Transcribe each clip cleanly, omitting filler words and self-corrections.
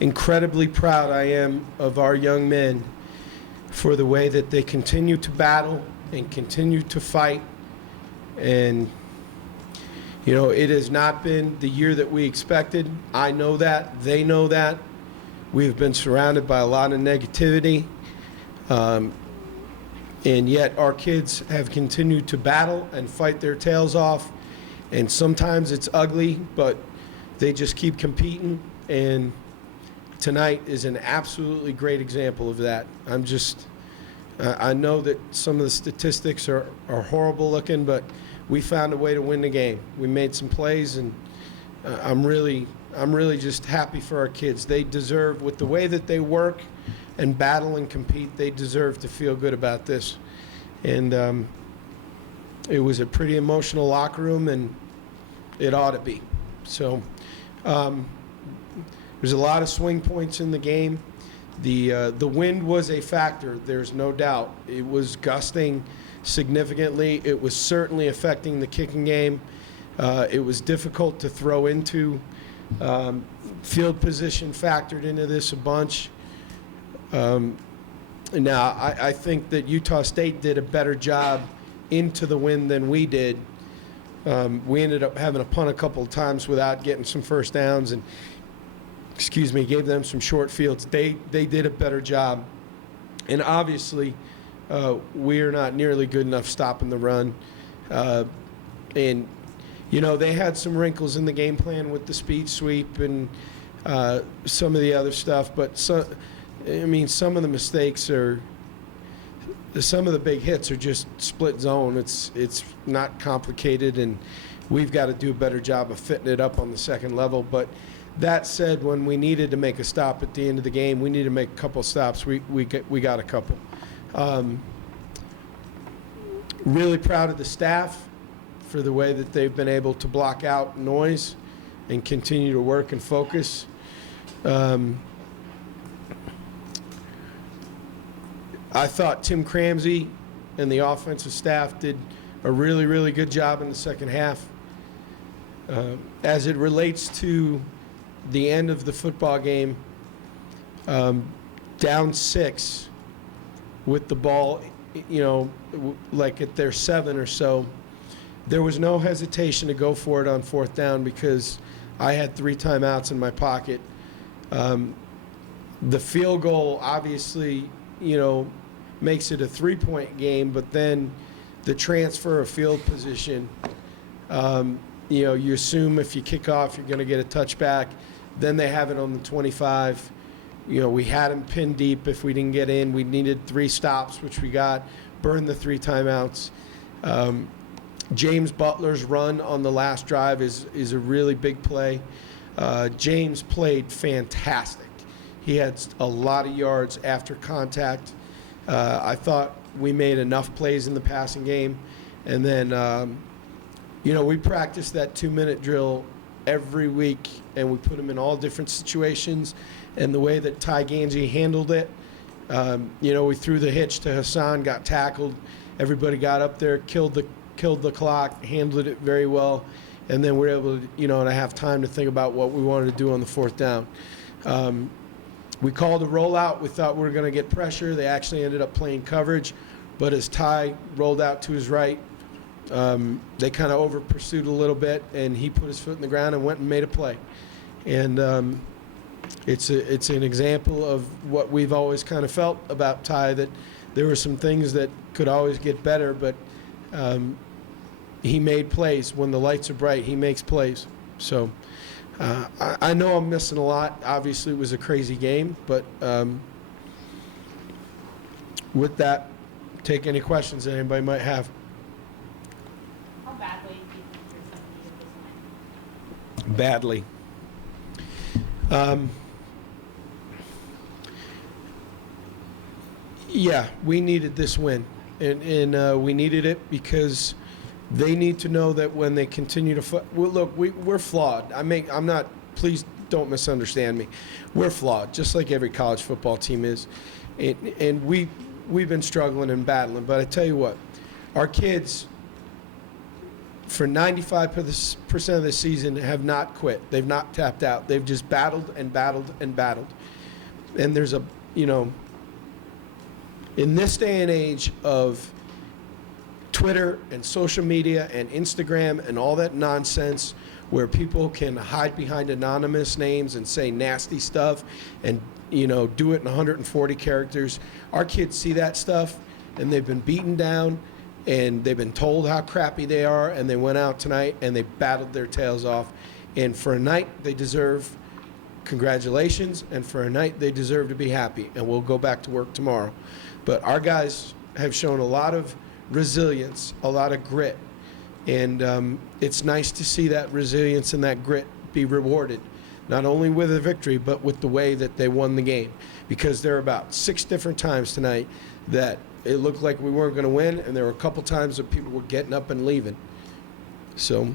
incredibly proud I am of our young men for the way that they continue to battle and continue to fight. And, you know, it has not been the year that we expected. I know that. They know that. We've been surrounded by a lot of negativity. And yet our kids have continued to battle and fight their tails off. And sometimes it's ugly, but they just keep competing. And tonight is an absolutely great example of that. I know that some of the statistics are horrible looking, but we found a way to win the game. We made some plays, and I'm really just happy for our kids. They deserve, with the way that they work and battle and compete, they deserve to feel good about this. And it was a pretty emotional locker room, and it ought to be. So there's a lot of swing points in the game. The wind was a factor, there's no doubt. It was gusting significantly. It was certainly affecting the kicking game. It was difficult to throw into. Field position factored into this a bunch. Now, I think that Utah State did a better job into the wind than we did. We ended up having to punt a couple of times without getting some first downs, and gave them some short fields. They did a better job. And obviously, we are not nearly good enough stopping the run. And, you know, they had some wrinkles in the game plan with the speed sweep and some of the other stuff. But, some of the mistakes are – some of the big hits are just split zone. It's not complicated, and we've got to do a better job of fitting it up on the second level. But that said, when we needed to make a stop at the end of the game, we needed to make a couple stops. We got a couple. Really proud of the staff for the way that they've been able to block out noise and continue to work and focus. I thought Tim Cramsey and the offensive staff did a really, really good job in the second half. As it relates to the end of the football game, down 6 with the ball, you know, like at their 7 or so, there was no hesitation to go for it on 4th down because I had 3 timeouts in my pocket. The field goal obviously, you know, makes it a 3-point game, but then the transfer of field position, you know, you assume if you kick off, you're going to get a touchback. Then they have it on the 25. You know, we had them pinned deep. If we didn't get in, we needed 3 stops, which we got. Burned the 3 timeouts. James Butler's run on the last drive is a really big play. James played fantastic. He had a lot of yards after contact. I thought we made enough plays in the passing game. And then, you know, we practiced that 2-minute drill every week, and we put him in all different situations. And the way that Ty Gangi handled it, you know, we threw the hitch to Hassan, got tackled. Everybody got up there, killed the clock, handled it very well. And then we're able to, you know, to have time to think about what we wanted to do on the 4th down. We called a rollout. We thought we were going to get pressure. They actually ended up playing coverage. But as Ty rolled out to his right, they kind of over-pursued a little bit, and he put his foot in the ground and went and made a play. And it's an example of what we've always kind of felt about Ty, that there were some things that could always get better, but he made plays. When the lights are bright, he makes plays. So I know I'm missing a lot. Obviously, it was a crazy game, but with that, take any questions that anybody might have. How badly do you think your team needed this win? Badly. Yeah, we needed this win, and we needed it because they need to know that when they continue to well, look, we're flawed. I'm not. Please don't misunderstand me. We're flawed, just like every college football team is, and we've been struggling and battling. But I tell you what, our kids for 95% of the season, have not quit. They've not tapped out. They've just battled and battled and battled. And there's a, in this day and age of Twitter and social media and Instagram and all that nonsense where people can hide behind anonymous names and say nasty stuff and, do it in 140 characters. Our kids see that stuff and they've been beaten down and they've been told how crappy they are, and they went out tonight and they battled their tails off. And for a night, they deserve congratulations, and for a night, they deserve to be happy, and we'll go back to work tomorrow. But our guys have shown a lot of resilience, a lot of grit, and it's nice to see that resilience and that grit be rewarded, not only with a victory, but with the way that they won the game. Because there are about 6 different times tonight that it looked like we weren't going to win, and there were a couple times that people were getting up and leaving. So,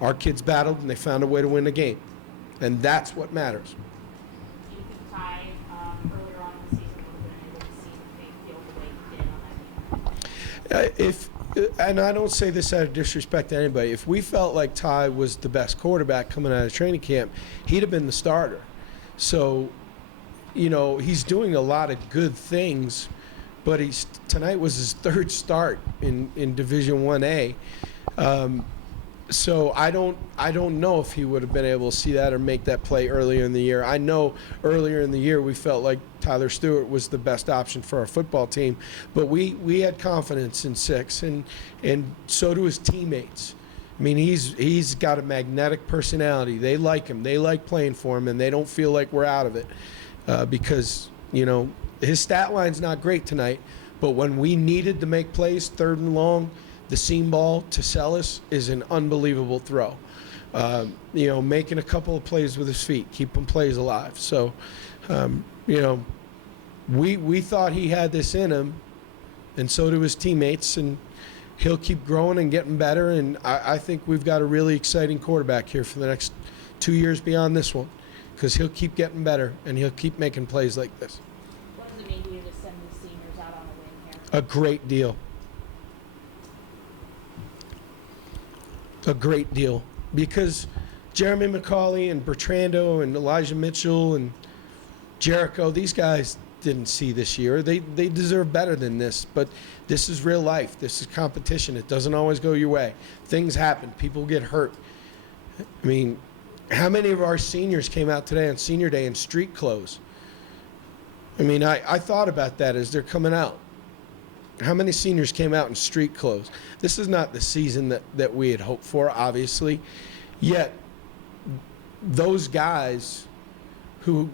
our kids battled, and they found a way to win the game. And that's what matters. Do you think Ty, earlier on in the season, would have been able to see the big field the way he did on that game? And I don't say this out of disrespect to anybody, if we felt like Ty was the best quarterback coming out of training camp, he'd have been the starter. So, he's doing a lot of good things, but tonight was his 3rd start in Division 1A. So I don't know if he would have been able to see that or make that play earlier in the year. I know earlier in the year we felt like Tyler Stewart was the best option for our football team, but we had confidence in Six, and so do his teammates. I mean, he's got a magnetic personality. They like him. They like playing for him, and they don't feel like we're out of it because, his stat line's not great tonight, but when we needed to make plays, 3rd and long, the seam ball to Sellis is an unbelievable throw. Making a couple of plays with his feet, keeping plays alive. So, we thought he had this in him, and so do his teammates, and he'll keep growing and getting better. And I think we've got a really exciting quarterback here for the next 2 years beyond this one, because he'll keep getting better and he'll keep making plays like this. What does it mean to you to send the seniors out on a win here? A great deal. A great deal, because Jeremy McCauley and Bertrando and Elijah Mitchell and Jericho, these guys didn't see this year. They deserve better than this, but this is real life. This is competition. It doesn't always go your way. Things happen. People get hurt. I mean, how many of our seniors came out today on senior day in street clothes? I mean, I thought about that as they're coming out. How many seniors came out in street clothes? This is not the season that we had hoped for, obviously. Yet, those guys who,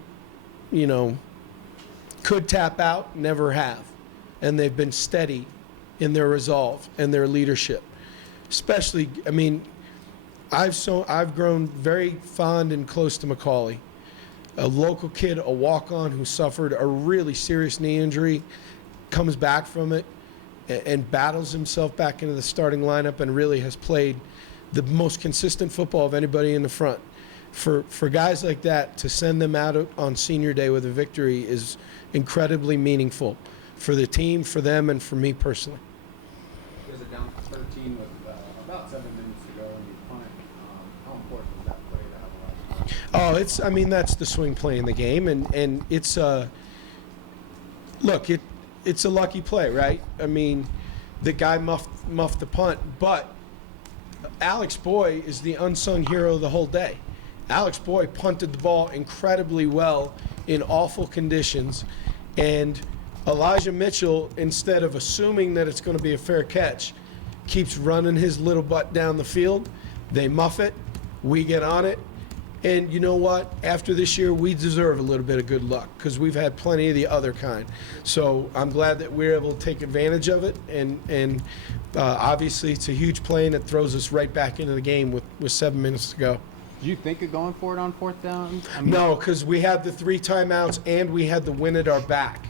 could tap out, never have. And they've been steady in their resolve and their leadership. Especially, I've grown very fond and close to McCauley. A local kid, a walk-on who suffered a really serious knee injury, comes back from it and battles himself back into the starting lineup and really has played the most consistent football of anybody in the front. For guys like that, to send them out on senior day with a victory is incredibly meaningful for the team, for them, and for me personally. You guys are down 13 with about 7 minutes to go and you punt. How important was that play to have a lot? Oh, that's the swing play in the game, and it's look, it's a lucky play, right? I mean, the guy muffed the punt, but Alex Boy is the unsung hero of the whole day. Alex Boy punted the ball incredibly well in awful conditions, and Elijah Mitchell, instead of assuming that it's going to be a fair catch, keeps running his little butt down the field. They muff it, we get on it, and you know what? After this year, we deserve a little bit of good luck because we've had plenty of the other kind. So I'm glad that we're able to take advantage of it, and obviously it's a huge play and it throws us right back into the game with 7 minutes to go. Did you think of going for it on 4th down? No, because we had the 3 timeouts and we had the win at our back.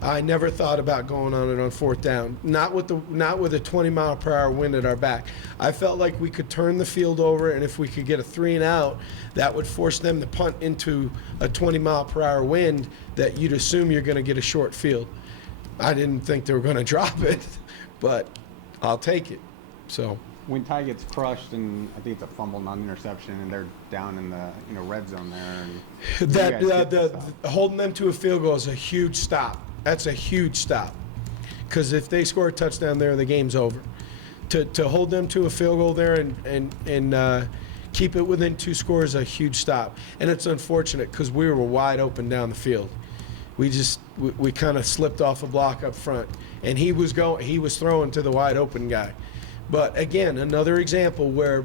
I never thought about going on it on 4th down. Not with a 20-mile-per-hour wind at our back. I felt like we could turn the field over, and if we could get a 3 and out, that would force them to punt into a 20-mile-per-hour wind that you'd assume you're going to get a short field. I didn't think they were going to drop it, but I'll take it. So When Ty gets crushed and I think it's a fumble, not an interception, and they're down in the red zone there, and That you guys get the stop. holding them to a field goal is a huge stop. That's a huge stop. Because if they score a touchdown there, the game's over. To hold them to a field goal there and keep it within 2 scores is a huge stop. And it's unfortunate because we were wide open down the field. We kind of slipped off a block up front, and he was throwing to the wide open guy. But again, another example where,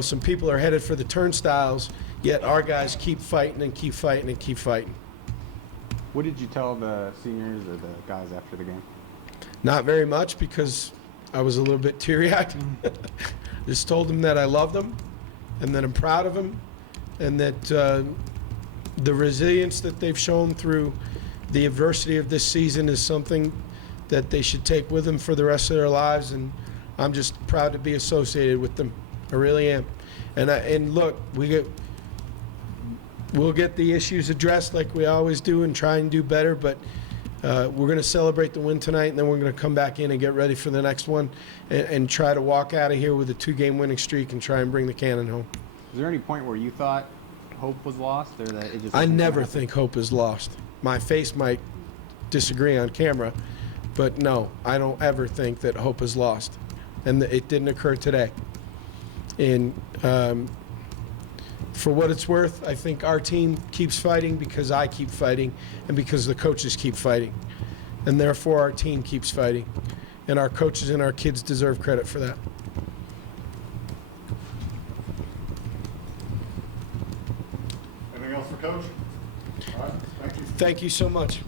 some people are headed for the turnstiles, yet our guys keep fighting and keep fighting and keep fighting. What did you tell the seniors or the guys after the game? Not very much because I was a little bit teary-eyed. Just told them that I love them and that I'm proud of them and that the resilience that they've shown through the adversity of this season is something that they should take with them for the rest of their lives, and I'm just proud to be associated with them. I really am. And look, we'll get the issues addressed like we always do and try and do better, but we're going to celebrate the win tonight, and then we're going to come back in and get ready for the next one and try to walk out of here with a 2-game winning streak and try and bring the cannon home. Is there any point where you thought hope was lost, or that it just? I never think hope is lost. My face might disagree on camera, but no, I don't ever think that hope is lost. And it didn't occur today. And for what it's worth, I think our team keeps fighting because I keep fighting and because the coaches keep fighting. And therefore, our team keeps fighting. And our coaches and our kids deserve credit for that. Anything else for Coach? All right, thank you. Thank you so much.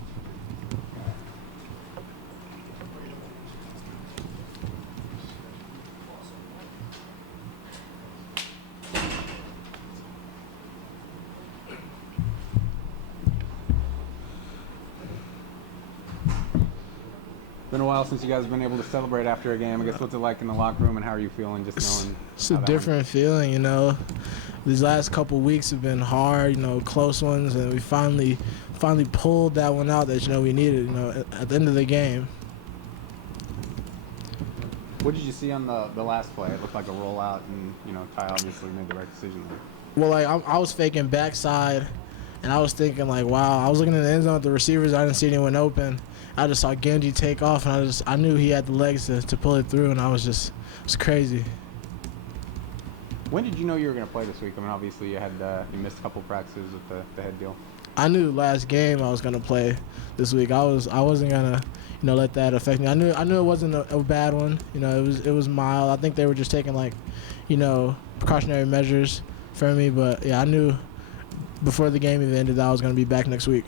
Been a while since you guys have been able to celebrate after a game. I guess what's it like in the locker room, and how are you feeling just knowing? It's a different feeling, These last couple weeks have been hard, close ones, and we finally pulled that one out that we needed, at the end of the game. What did you see on the last play? It looked like a rollout, and Ty obviously made the right decision there. Well, I was faking backside, and I was thinking wow. I was looking in the end zone at the receivers. I didn't see anyone open. I just saw Gangi take off, and I knew he had the legs to pull it through, and it was crazy. When did you know you were going to play this week? I mean, obviously you missed a couple practices with the head deal. I knew last game I was going to play this week. I wasn't going to let that affect me. I knew it wasn't a bad one. It was mild. I think they were just taking precautionary measures for me, but yeah, I knew before the game even ended that I was going to be back next week.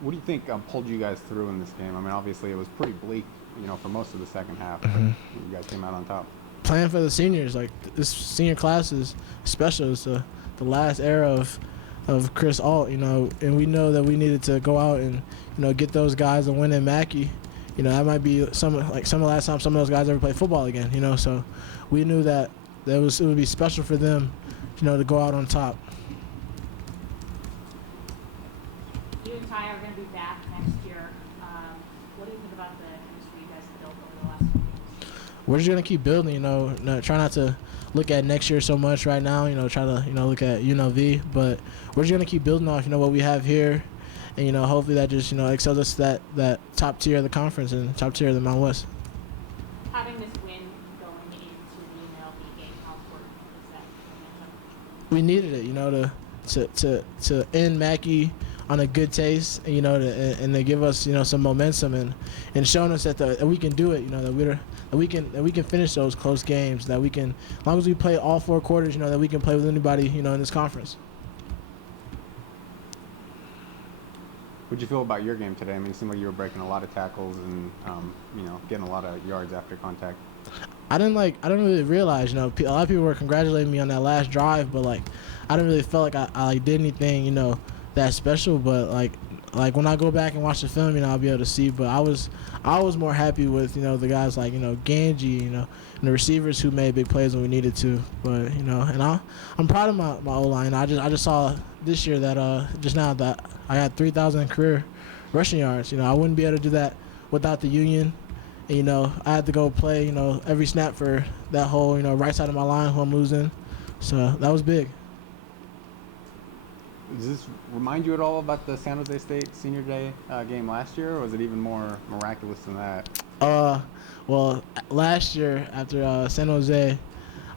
What do you think pulled you guys through in this game? I mean, obviously it was pretty bleak, for most of the second half. Mm-hmm. But you guys came out on top. Playing for the seniors, this senior class is special. It's the last era of Chris Alt, and we know that we needed to go out and get those guys a win in Mackey. That might be some of the last time some of those guys ever play football again. So we knew that it would be special for them, to go out on top. You and Ty are going to be back next year. What do you think about the chemistry you guys have built over the last few games? We're just going to keep building, try not to look at next year so much right now, try to, look at UNLV, but we're just going to keep building off, what we have here, and, hopefully that just, excels us to that top tier of the conference and top tier of the Mountain West. Having this win going into the UNLV game, how important is that momentum? We needed it, to end Mackey on a good taste, and, and to give us, some momentum and showing us that we can do it, that we can finish those close games, that we can, as long as we play all 4 quarters, that we can play with anybody, in this conference. What'd you feel about your game today? I mean, it seemed like you were breaking a lot of tackles and, getting a lot of yards after contact. I didn't really realize, a lot of people were congratulating me on that last drive, but I didn't really feel like I did anything, that special. But when I go back and watch the film, I'll be able to see. But I was more happy with, the guys like, Gangi, and the receivers who made big plays when we needed to. But, and I'm proud of my O-line. I just saw this year that just now that I had 3,000 career rushing yards. I wouldn't be able to do that without the union And, you know, I had to go play, you know, every snap for that whole, you know, right side of my line who I'm losing. So that was big. Does this remind you at all about the San Jose State Senior Day game last year, or was it even more miraculous than that? Well, last year after San Jose,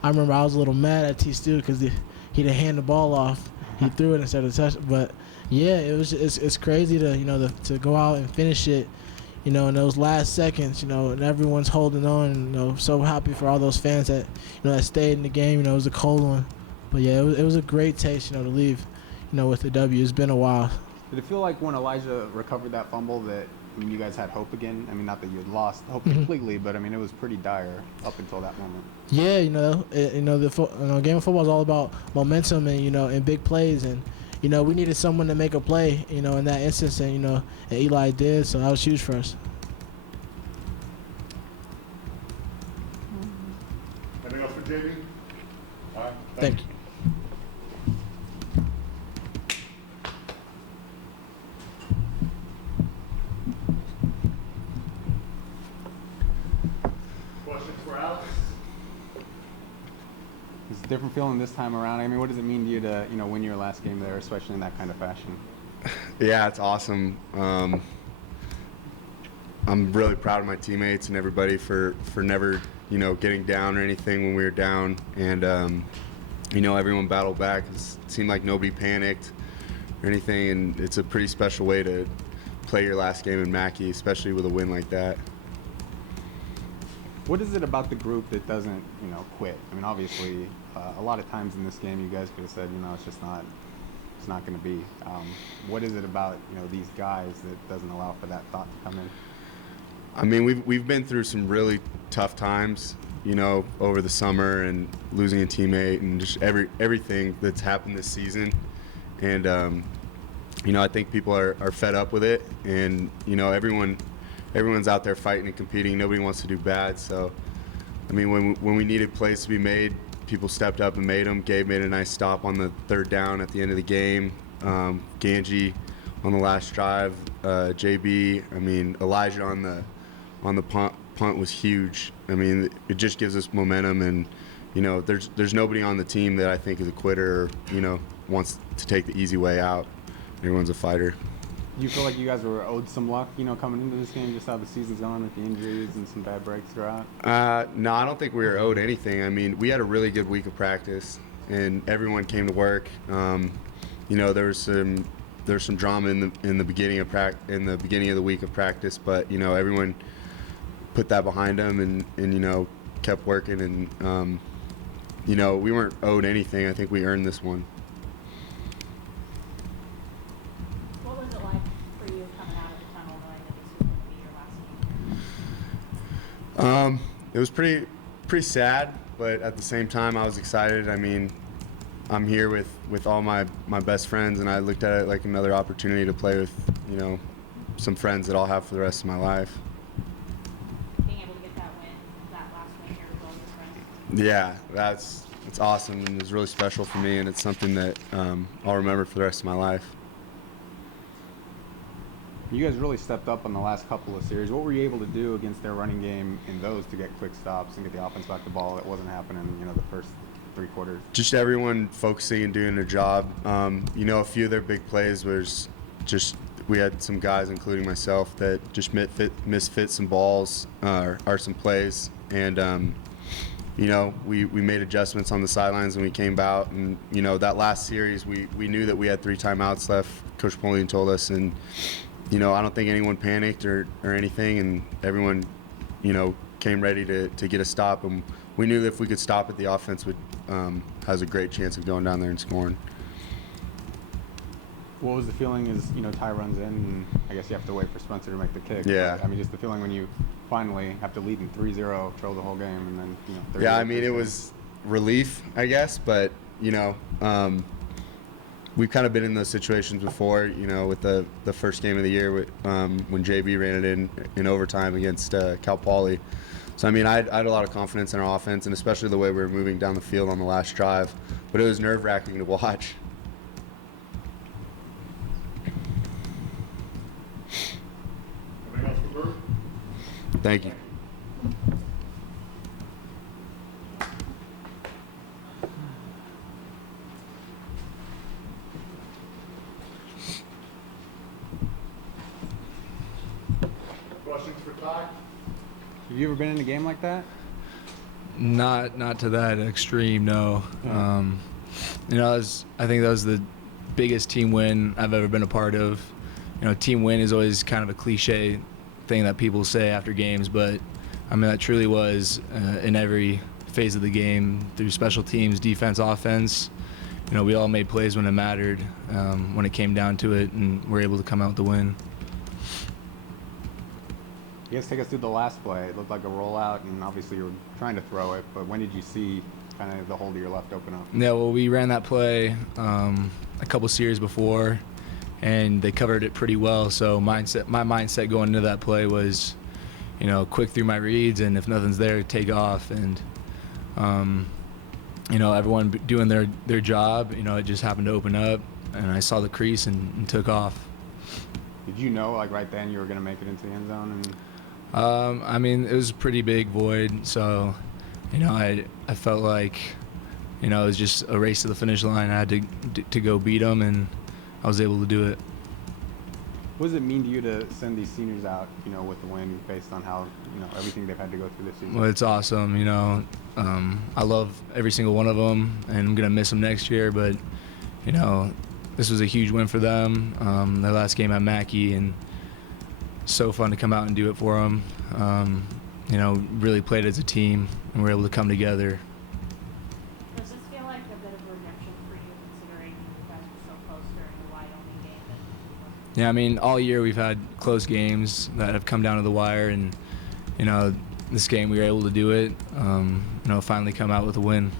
I remember I was a little mad at T. Stu because he didn't hand the ball off. He threw it instead of touch. But yeah, it's crazy to, you know, to go out and finish it, you know, in those last seconds, you know, and everyone's holding on. And, you know, so happy for all those fans that, you know, that stayed in the game. You know, it was a cold one, but yeah, it was a great taste, you know, to leave, you know, with the W. It's been a while. Did it feel like when Elijah recovered that fumble that, I mean, you guys had hope again? I mean, not that you had lost hope completely, but I mean, it was pretty dire up until that moment. Yeah, you know, game of football is all about momentum and, you know, and big plays. And, you know, we needed someone to make a play, you know, in that instance, and, you know, and Eli did, so that was huge for us. Anything else for JB? All right. Thank you. Questions for Alex? It's a different feeling this time around. I mean, what does it mean to you to, you know, win your last game there, especially in that kind of fashion? Yeah, it's awesome. I'm really proud of my teammates and everybody for never, you know, getting down or anything when we were down. And, you know, everyone battled back. It seemed like nobody panicked or anything. And it's a pretty special way to play your last game in Mackey, especially with a win like that. What is it about the group that doesn't, you know, quit? I mean, obviously, a lot of times in this game, you guys could have said, you know, it's not going to be. What is it about, you know, these guys that doesn't allow for that thought to come in? I mean, we've been through some really tough times, you know, over the summer and losing a teammate and just everything that's happened this season. And, you know, I think people are fed up with it. And, you know, everyone's out there fighting and competing. Nobody wants to do bad. So, I mean, when we needed plays to be made, people stepped up and made them. Gabe made a nice stop on the third down at the end of the game. Gangi on the last drive. JB, I mean, Elijah on the punt was huge. I mean, it just gives us momentum. And, you know, there's nobody on the team that I think is a quitter or, you know, wants to take the easy way out. Everyone's a fighter. Do you feel like you guys were owed some luck, you know, coming into this game, just how the season's gone with the injuries and some bad breaks throughout? No, I don't think we were owed anything. I mean, we had a really good week of practice, and everyone came to work. You know, there was some drama in the beginning of the week of practice, but you know, everyone put that behind them and you know, kept working, and you know, we weren't owed anything. I think we earned this one. What was it like for you coming out of the tunnel knowing that this was going to be your last game? It was pretty sad, but at the same time, I was excited. I mean, I'm here with all my best friends, and I looked at it like another opportunity to play with, you know, some friends that I'll have for the rest of my life. Being able to get that last win here with all your friends. Yeah, it's awesome, and it's really special for me, and it's something that I'll remember for the rest of my life. You guys really stepped up on the last couple of series. What were you able to do against their running game in those to get quick stops and get the offense back the ball that wasn't happening, you know, the first 3 quarters? Just everyone focusing and doing their job. You know, a few of their big plays was just we had some guys, including myself, that just misfit some balls or some plays, and you know, we made adjustments on the sidelines when we came out, and you know, that last series we knew that we had 3 timeouts left. Coach Polian told us, and you know, I don't think anyone panicked or anything, and everyone, you know, came ready to get a stop, and we knew that if we could stop it, the offense would has a great chance of going down there and scoring. What was the feeling as, you know, Ty runs in, and I guess you have to wait for Spencer to make the kick. Yeah. But, I mean, just the feeling when you finally have to lead in 3-0, trail the whole game, and then, you know, 30 Yeah, I mean, it was relief, I guess, but, you know, we've kind of been in those situations before, you know, with the first game of the year when JB ran it in overtime against Cal Poly. So, I mean, I had a lot of confidence in our offense, and especially the way we were moving down the field on the last drive. But it was nerve-wracking to watch. Anything else for Bert? Thank you. questions for Ty? Have you ever been in a game like that? Not to that extreme, no. Yeah. I think that was the biggest team win I've ever been a part of. Team win is always kind of a cliche thing that people say after games, but I mean that truly was in every phase of the game, through special teams, defense, offense. We all made plays when it mattered, when it came down to it, and we're able to come out with the win. You guys take us through the last play. It looked like a rollout, and obviously you were trying to throw it, but when did you see kind of the hole to your left open up? Yeah, well, we ran that play a couple series before, and they covered it pretty well. So my mindset going into that play was, quick through my reads, and if nothing's there, take off. And everyone doing their job. It just happened to open up, and I saw the crease and took off. Did you know, like right then, you were going to make it into the end zone? And I mean, it was a pretty big void, so I felt like it was just a race to the finish line. I had to go beat them, and I was able to do it. what does it mean to you to send these seniors out, with the win, based on how everything they've had to go through this season? Well, it's awesome. I love every single one of them, and I'm gonna miss them next year. But this was a huge win for them. Their last game at Mackey, and so fun to come out and do it for them. Really played as a team, and we're able to come together. Does this feel like a bit of redemption for you, considering you guys were so close during the Wyoming game? Yeah, I mean, all year we've had close games that have come down to the wire, and this game we were able to do it. Finally come out with a win.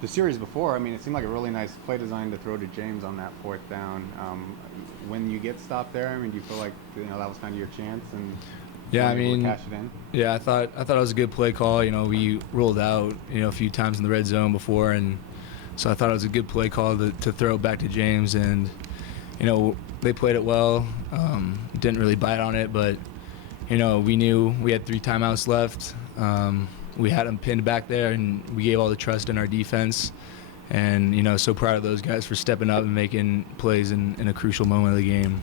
The series before, it seemed like a really nice play design to throw to James on that 4th down. When you get stopped there, do you feel like that was kind of your chance? And Yeah, were able to cash it in? Yeah, I thought it was a good play call. We rolled out a few times in the red zone before, and so I thought it was a good play call to throw it back to James. And they played it well. Didn't really bite on it, but we knew we had 3 timeouts left. We had them pinned back there, and we gave all the trust in our defense. And so proud of those guys for stepping up and making plays in a crucial moment of the game.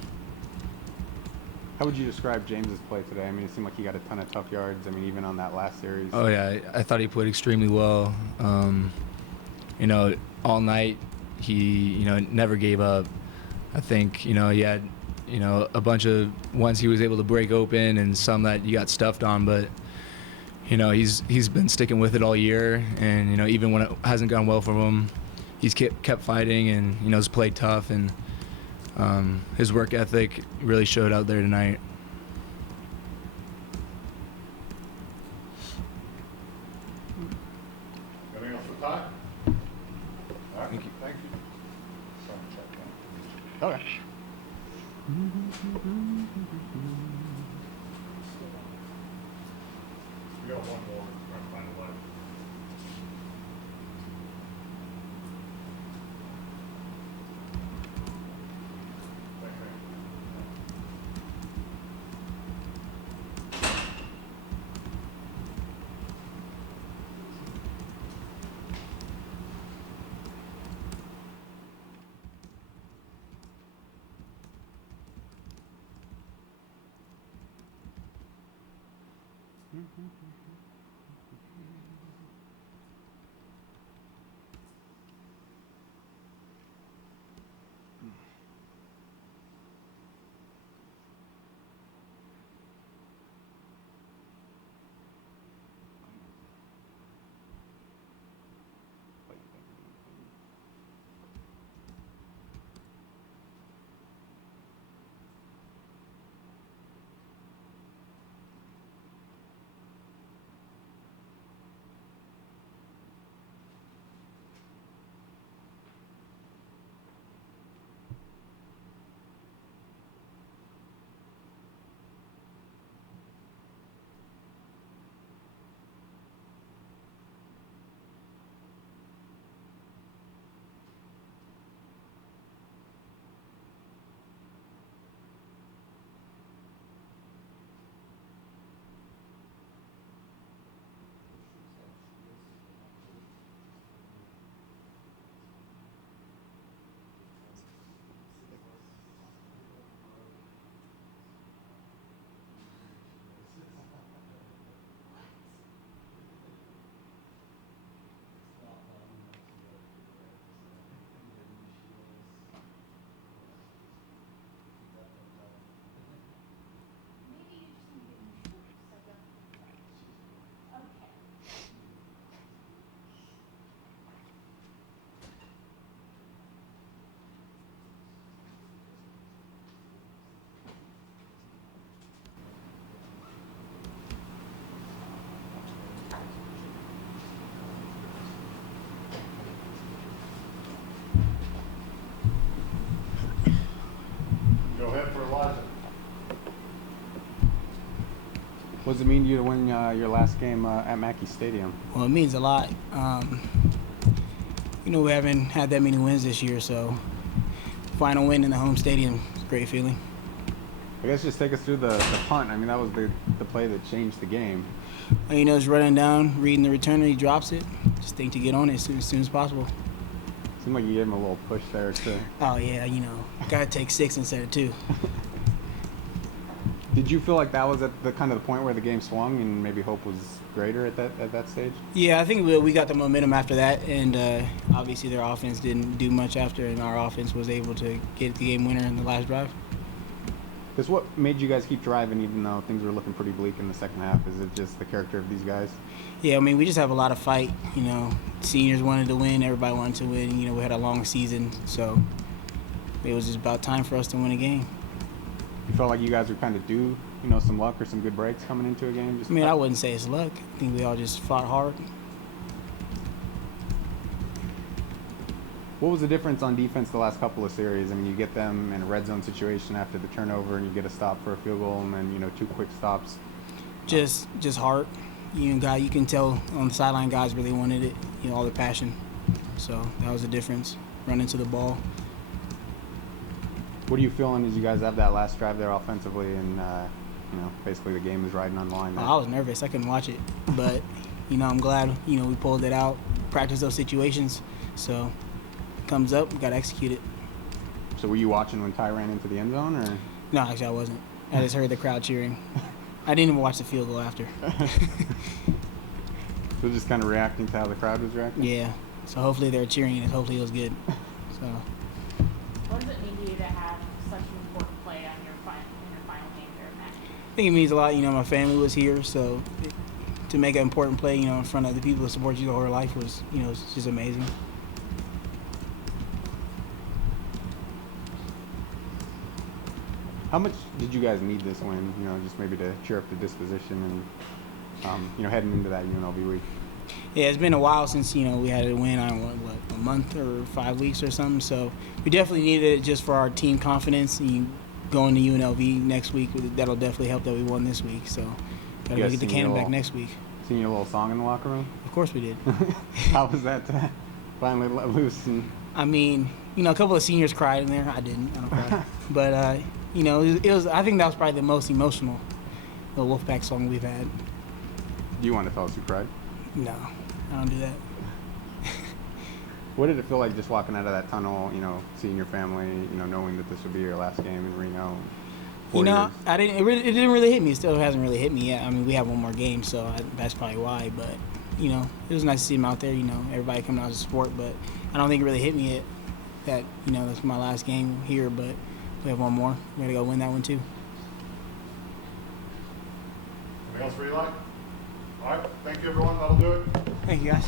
How would you describe James's play today? It seemed like he got a ton of tough yards. Even on that last series. Oh yeah, I thought he played extremely well. All night he never gave up. I think he had a bunch of ones he was able to break open, and some that you got stuffed on, but he's been sticking with it all year, and even when it hasn't gone well for him, he's kept fighting, and has played tough, and his work ethic really showed out there tonight. Anything else for Ty? All right, Thank you. Thank you. Sorry, check that. Okay. We got one more. We're trying to find a light. Thanks, man. What does it mean to you to win your last game at Mackey Stadium? Well, it means a lot. We haven't had that many wins this year, so final win in the home stadium is a great feeling. I guess just take us through the punt. I mean, that was the play that changed the game. It's running down, reading the returner, he drops it. Just think to get on it as soon as possible. Seemed like you gave him a little push there too. Oh, yeah, got to take 6 instead of 2. Did you feel like that was at the kind of the point where the game swung and maybe hope was greater at that stage? Yeah, I think we got the momentum after that, and obviously their offense didn't do much after, and our offense was able to get the game winner in the last drive. Because what made you guys keep driving even though things were looking pretty bleak in the second half? Is it just the character of these guys? Yeah, we just have a lot of fight. Seniors wanted to win, everybody wanted to win. We had a long season, so it was just about time for us to win a game. You felt like you guys were kind of due, some luck or some good breaks coming into a game? I wouldn't say it's luck. I think we all just fought hard. What was the difference on defense the last couple of series? I mean, you get them in a red zone situation after the turnover, and you get a stop for a field goal, and then 2 quick stops. Just heart. You can tell on the sideline guys really wanted it. All their passion. So that was the difference. Running to the ball. What are you feeling as you guys have that last drive there offensively, and basically the game is riding on the line? I was nervous. I couldn't watch it, but I'm glad we pulled it out. Practice those situations. So. Comes up, we got to execute it. So were you watching when Ty ran into the end zone, or? No, actually I wasn't. I just heard the crowd cheering. I didn't even watch the field goal after. So just kind of reacting to how the crowd was reacting? Yeah. So hopefully they're cheering and hopefully it was good. So. What does it mean to you to have such an important play on your final game here at Mackey? I think it means a lot. My family was here, so to make an important play, in front of the people that support you the whole life was, it's just amazing. How much did you guys need this win, just maybe to cheer up the disposition and, heading into that UNLV week? Yeah, it's been a while since, we had a win, a month or 5 weeks or something. So we definitely needed it just for our team confidence. Going to UNLV next week, that'll definitely help that we won this week. So got to get the cannon back next week. Sing you a little song in the locker room? Of course we did. How was that to finally let loose? A couple of seniors cried in there. I didn't. I don't cry. But, it was. I think that was probably the most emotional Wolfpack song we've had. Do you want to tell us who cried? No, I don't do that. What did it feel like just walking out of that tunnel, seeing your family, knowing that this would be your last game in Reno? 4 years? I didn't. It didn't really hit me. It still hasn't really hit me yet. We have one more game, so that's probably why. But it was nice to see him out there. Everybody coming out to support. But I don't think it really hit me yet. That that's my last game here, but. We have one more. We gotta go win that one too. Anything else for Eli? All right. Thank you, everyone. That'll do it. Thank you, guys.